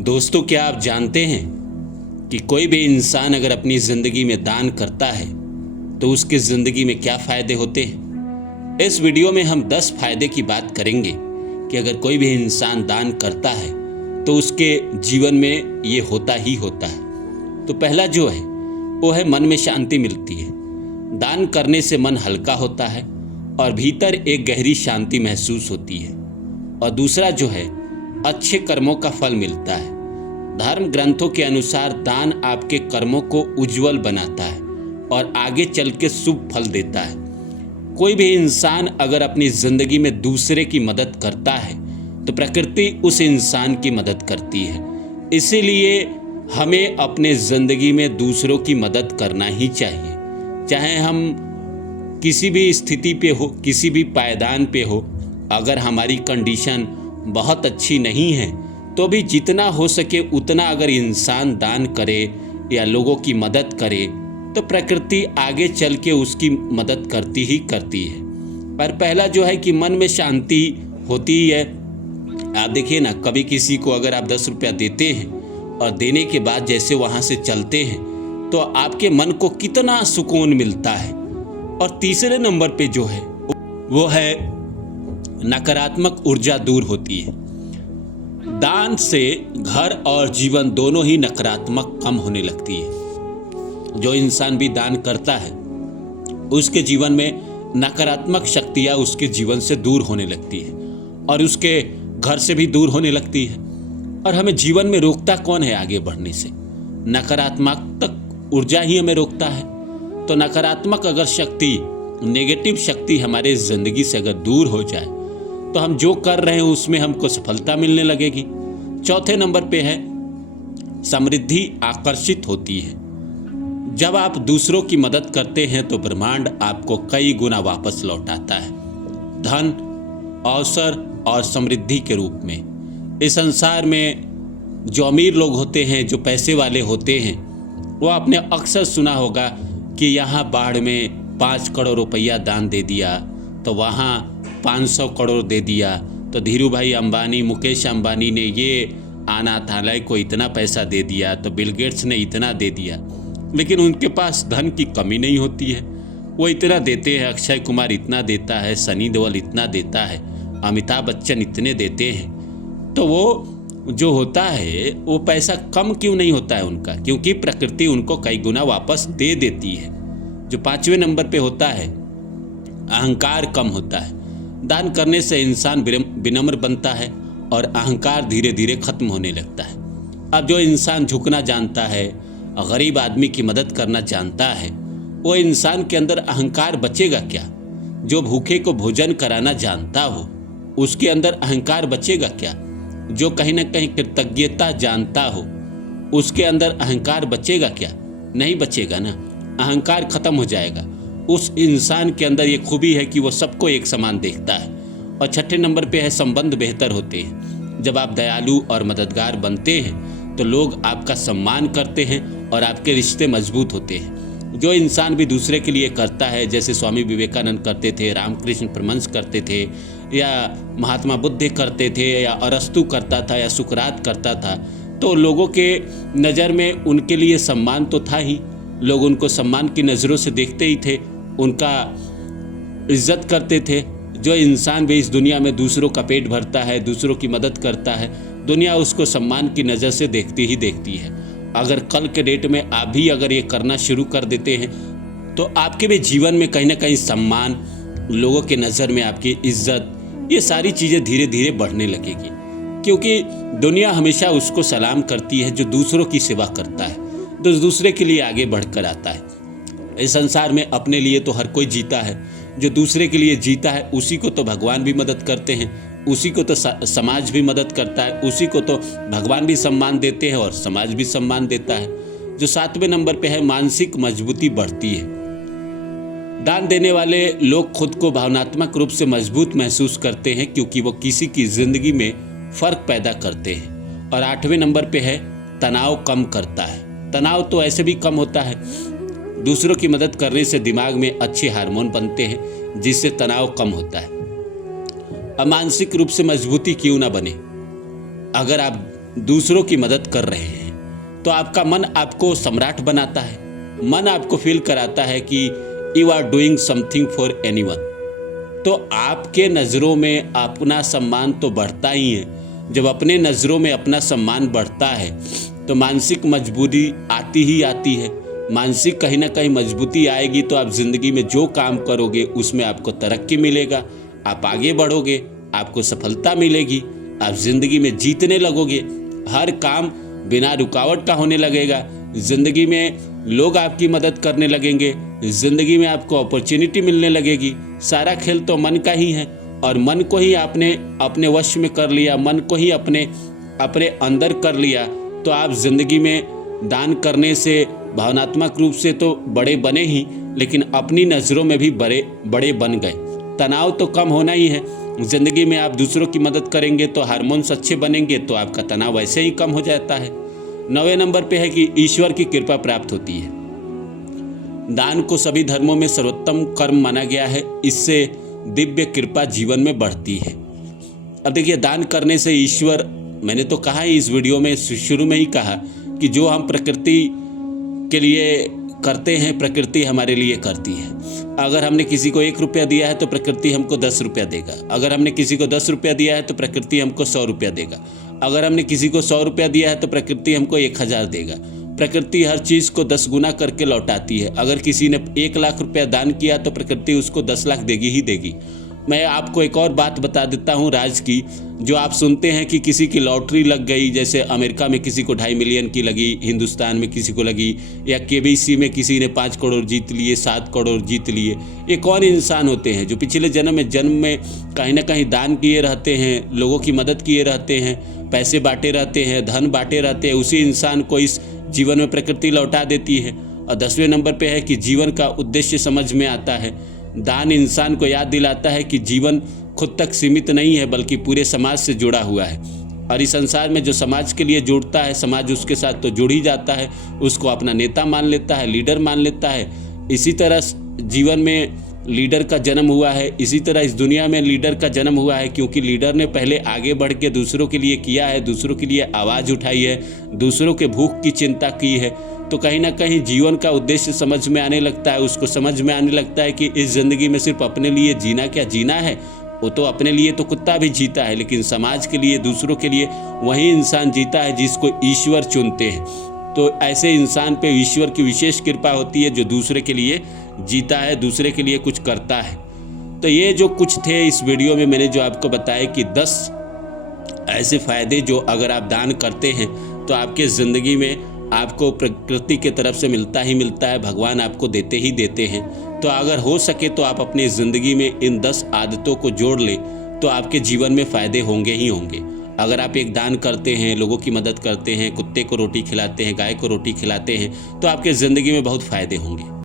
दोस्तों, क्या आप जानते हैं कि कोई भी इंसान अगर अपनी ज़िंदगी में दान करता है तो उसकी ज़िंदगी में क्या फ़ायदे होते हैं। इस वीडियो में हम 10 फ़ायदे की बात करेंगे कि अगर कोई भी इंसान दान करता है तो उसके जीवन में ये होता ही होता है। तो पहला जो है वो है मन में शांति मिलती है। दान करने से मन हल्का होता है और भीतर एक गहरी शांति महसूस होती है। और दूसरा जो है अच्छे कर्मों का फल मिलता है। धर्म ग्रंथों के अनुसार दान आपके कर्मों को उज्जवल बनाता है और आगे चल के शुभ फल देता है। कोई भी इंसान अगर अपनी जिंदगी में दूसरे की मदद करता है तो प्रकृति उस इंसान की मदद करती है। इसीलिए हमें अपने जिंदगी में दूसरों की मदद करना ही चाहिए, चाहे हम किसी भी स्थिति पे हो, किसी भी पायदान पे हो। अगर हमारी कंडीशन बहुत अच्छी नहीं है तो भी जितना हो सके उतना अगर इंसान दान करे या लोगों की मदद करे तो प्रकृति आगे चल के उसकी मदद करती ही करती है। पर पहला जो है कि मन में शांति होती है। आप देखिए ना, कभी किसी को अगर आप 10 रुपया देते हैं और देने के बाद जैसे वहाँ से चलते हैं तो आपके मन को कितना सुकून मिलता है। और तीसरे नंबर पे जो है वो है नकारात्मक ऊर्जा दूर होती है। दान से घर और जीवन दोनों ही नकारात्मक कम होने लगती है। जो इंसान भी दान करता है उसके जीवन में नकारात्मक शक्तियाँ उसके जीवन से दूर होने लगती है और उसके घर से भी दूर होने लगती है। और हमें जीवन में रोकता कौन है आगे बढ़ने से? नकारात्मक ऊर्जा ही हमें रोकता है। तो नकारात्मक अगर शक्ति, नेगेटिव शक्ति हमारे ज़िंदगी से अगर दूर हो जाए तो हम जो कर रहे हैं उसमें हमको सफलता मिलने लगेगी। चौथे नंबर पे है समृद्धि आकर्षित होती है। जब आप दूसरों की मदद करते हैं तो ब्रह्मांड आपको कई गुना वापस लौटाता है, धन, अवसर और समृद्धि के रूप में। इस संसार में जो अमीर लोग होते हैं, जो पैसे वाले होते हैं, वो आपने अक्सर सुना होगा कि यहाँ बाढ़ में 5 करोड़ रुपया दान दे दिया, तो वहाँ 500 करोड़ दे दिया, तो धीरू भाई अंबानी, मुकेश अंबानी ने ये अनाथालय को इतना पैसा दे दिया, तो बिल गेट्स ने इतना दे दिया। लेकिन उनके पास धन की कमी नहीं होती है। वो इतना देते हैं, अक्षय कुमार इतना देता है, सनी देओल इतना देता है, अमिताभ बच्चन इतने देते हैं। तो वो जो होता है वो पैसा कम क्यों नहीं होता है उनका? क्योंकि प्रकृति उनको कई गुना वापस दे देती है। जो 5वें नंबर पे होता है अहंकार कम होता है। दान करने से इंसान विनम्र बनता है और अहंकार धीरे धीरे खत्म होने लगता है। अब जो इंसान झुकना जानता है, गरीब आदमी की मदद करना जानता है, वो इंसान के अंदर अहंकार बचेगा क्या? जो भूखे को भोजन कराना जानता हो उसके अंदर अहंकार बचेगा क्या? जो कहीं ना कहीं कृतज्ञता जानता हो उसके अंदर अहंकार बचेगा क्या? नहीं बचेगा ना, अहंकार खत्म हो जाएगा। उस इंसान के अंदर ये खूबी है कि वो सबको एक समान देखता है। और 6ठे नंबर पे है संबंध बेहतर होते हैं। जब आप दयालु और मददगार बनते हैं तो लोग आपका सम्मान करते हैं और आपके रिश्ते मजबूत होते हैं। जो इंसान भी दूसरे के लिए करता है, जैसे स्वामी विवेकानंद करते थे, रामकृष्ण परमहंस करते थे, या महात्मा बुद्ध करते थे, या अरस्तु करता था, या सुकरात करता था, तो लोगों के नज़र में उनके लिए सम्मान तो था ही। लोग उनको सम्मान की नज़रों से देखते ही थे, उनका इज्जत करते थे। जो इंसान भी इस दुनिया में दूसरों का पेट भरता है, दूसरों की मदद करता है, दुनिया उसको सम्मान की नज़र से देखती ही देखती है। अगर कल के डेट में आप भी अगर ये करना शुरू कर देते हैं तो आपके भी जीवन में कहीं ना कहीं सम्मान, लोगों के नज़र में आपकी इज्जत, ये सारी चीज़ें धीरे धीरे बढ़ने लगेगी। क्योंकि दुनिया हमेशा उसको सलाम करती है जो दूसरों की सेवा करता है, जो दूसरे के लिए आगे बढ़कर आता है। इस संसार में अपने लिए तो हर कोई जीता है, जो दूसरे के लिए जीता है उसी को तो भगवान भी मदद करते हैं, उसी को तो समाज भी मदद करता है, उसी को तो भगवान भी सम्मान देते हैं और समाज भी सम्मान देता है। जो 7वें नंबर पे है मानसिक मजबूती बढ़ती है। दान देने वाले लोग खुद को भावनात्मक रूप से मजबूत महसूस करते हैं क्योंकि वो किसी की जिंदगी में फ़र्क पैदा करते हैं। और 8वें नंबर पे है तनाव कम करता है। तनाव तो ऐसे भी कम होता है। दूसरों की मदद करने से दिमाग में अच्छे हार्मोन बनते हैं जिससे तनाव कम होता है। अब मानसिक रूप से मजबूती क्यों ना बने, अगर आप दूसरों की मदद कर रहे हैं तो आपका मन आपको सम्राट बनाता है। मन आपको फील कराता है कि you are doing something for anyone. तो आपके नज़रों में अपना सम्मान तो बढ़ता ही है। जब अपने नज़रों में अपना सम्मान बढ़ता है तो मानसिक मजबूती आती ही आती है। मानसिक कहीं ना कहीं मजबूती आएगी तो आप ज़िंदगी में जो काम करोगे उसमें आपको तरक्की मिलेगा, आप आगे बढ़ोगे, आपको सफलता मिलेगी, आप ज़िंदगी में जीतने लगोगे। हर काम बिना रुकावट का होने लगेगा। ज़िंदगी में लोग आपकी मदद करने लगेंगे, ज़िंदगी में आपको अपॉर्चुनिटी मिलने लगेगी। सारा खेल तो मन का ही है और मन को ही आपने अपने वश में कर लिया, मन को ही अपने अंदर कर लिया तो आप ज़िंदगी में दान करने से भावनात्मक रूप से तो बड़े बने ही, लेकिन अपनी नज़रों में भी बड़े बन गए। तनाव तो कम होना ही है। ज़िंदगी में आप दूसरों की मदद करेंगे तो हार्मोन्स अच्छे बनेंगे तो आपका तनाव वैसे ही कम हो जाता है। 9वें नंबर पे है कि ईश्वर की कृपा प्राप्त होती है। दान को सभी धर्मों में सर्वोत्तम कर्म माना गया है। इससे दिव्य कृपा जीवन में बढ़ती है। अब देखिए, दान करने से ईश्वर, मैंने तो कहा ही इस वीडियो में शुरू में ही कहा कि जो हम प्रकृति के लिए करते हैं प्रकृति हमारे लिए करती है। अगर हमने किसी को 1 रुपया दिया है तो प्रकृति हमको 10 रुपया देगा। अगर हमने किसी को 10 रुपया दिया है तो प्रकृति हमको 100 रुपया देगा। अगर हमने किसी को 100 रुपया दिया है तो प्रकृति हमको 1000 देगा। प्रकृति हर चीज़ को 10 गुना करके लौटाती है। अगर किसी ने 1 लाख रुपया दान किया तो प्रकृति उसको 10 लाख देगी ही देगी। मैं आपको एक और बात बता देता हूँ राज की, जो आप सुनते हैं कि किसी की लॉटरी लग गई, जैसे अमेरिका में किसी को 2.5 मिलियन की लगी, हिंदुस्तान में किसी को लगी, या केबीसी में किसी ने 5 करोड़ जीत लिए, 7 करोड़ जीत लिए। ये कौन इंसान होते हैं जो पिछले जन्म में कहीं ना कहीं दान किए रहते हैं, लोगों की मदद किए रहते हैं, पैसे बांटे रहते हैं, धन बांटे रहते हैं। उसी इंसान को इस जीवन में प्रकृति लौटा देती है। और 10वें नंबर पर है कि जीवन का उद्देश्य समझ में आता है। दान इंसान को याद दिलाता है कि जीवन खुद तक सीमित नहीं है बल्कि पूरे समाज से जुड़ा हुआ है। और इस संसार में जो समाज के लिए जुड़ता है, समाज उसके साथ तो जुड़ ही जाता है, उसको अपना नेता मान लेता है, लीडर मान लेता है। इसी तरह जीवन में लीडर का जन्म हुआ है, इसी तरह इस दुनिया में लीडर का जन्म हुआ है, क्योंकि लीडर ने पहले आगे बढ़ के दूसरों के लिए किया है, दूसरों के लिए आवाज़ उठाई है, दूसरों के भूख की चिंता की है। तो कहीं ना कहीं जीवन का उद्देश्य समझ में आने लगता है। उसको समझ में आने लगता है कि इस ज़िंदगी में सिर्फ अपने लिए जीना क्या जीना है। वो तो अपने लिए तो कुत्ता भी जीता है, लेकिन समाज के लिए, दूसरों के लिए वही इंसान जीता है जिसको ईश्वर चुनते हैं। तो ऐसे इंसान पे ईश्वर की विशेष कृपा होती है जो दूसरे के लिए जीता है, दूसरे के लिए कुछ करता है। तो ये जो कुछ थे इस वीडियो में मैंने जो आपको बताया कि 10 ऐसे फ़ायदे जो अगर आप दान करते हैं तो आपके ज़िंदगी में आपको प्रकृति के तरफ से मिलता ही मिलता है, भगवान आपको देते ही देते हैं। तो अगर हो सके तो आप अपनी ज़िंदगी में इन 10 आदतों को जोड़ लें तो आपके जीवन में फ़ायदे होंगे ही होंगे। अगर आप एक दान करते हैं, लोगों की मदद करते हैं, कुत्ते को रोटी खिलाते हैं, गाय को रोटी खिलाते हैं, तो आपके ज़िंदगी में बहुत फ़ायदे होंगे।